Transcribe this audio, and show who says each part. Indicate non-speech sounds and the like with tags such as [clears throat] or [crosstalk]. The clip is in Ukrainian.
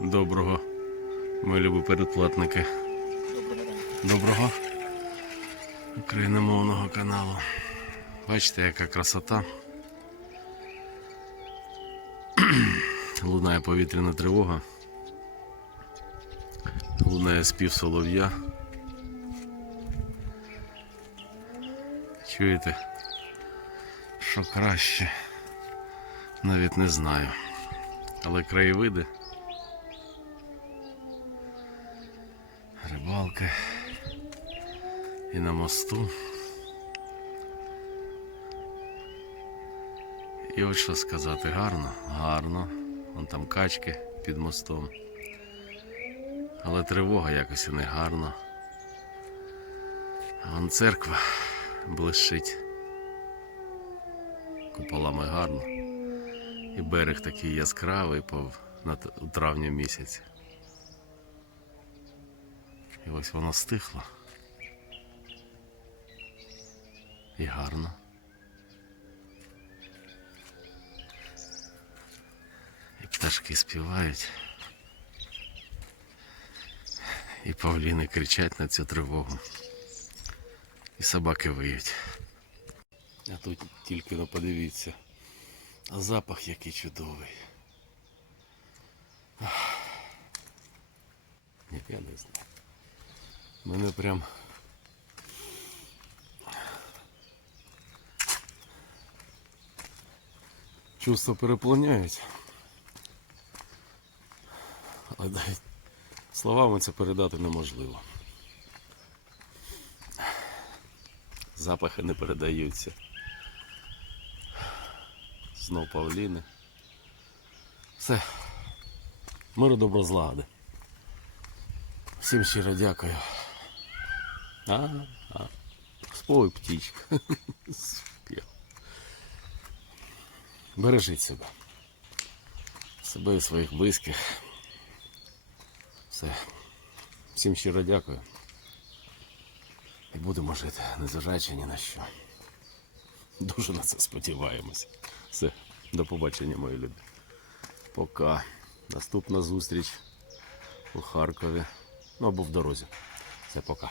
Speaker 1: Доброго, мої любі передплатники. Доброго україномовного каналу. Бачите, яка красота. [clears throat] Лунає повітряна тривога. Лунає спів солов'я. Чуєте? Що краще? Навіть не знаю. Але краєвиди. Рибалки. І на мосту. І от що сказати, гарно, гарно. Вон там качки під мостом. Але тривога якось і не гарно. А вон церква блищить. Куполами гарно. І берег такий яскравий у травні місяці. І ось воно стихло. І гарно. І пташки співають. І павліни кричать на цю тривогу. І собаки виють. А тут тільки ну подивіться. А запах який чудовий. Ах. Я не знаю. Мене прям. Чувства переповняють. Але навіть словами це передати неможливо. Запахи не передаються. Знов павліни. Все. Миру добро злагоди. Всім щиро дякую. А, а. Спой птічка. Бережіть себе. Себе і своїх близьких. Все. Всім щиро дякую. І будемо жити, незважаючи ні на що. Дуже на це сподіваємося. Все, до побачення, мої любі. Пока. Наступна зустріч у Харкові. Ну або в дорозі. Все, пока.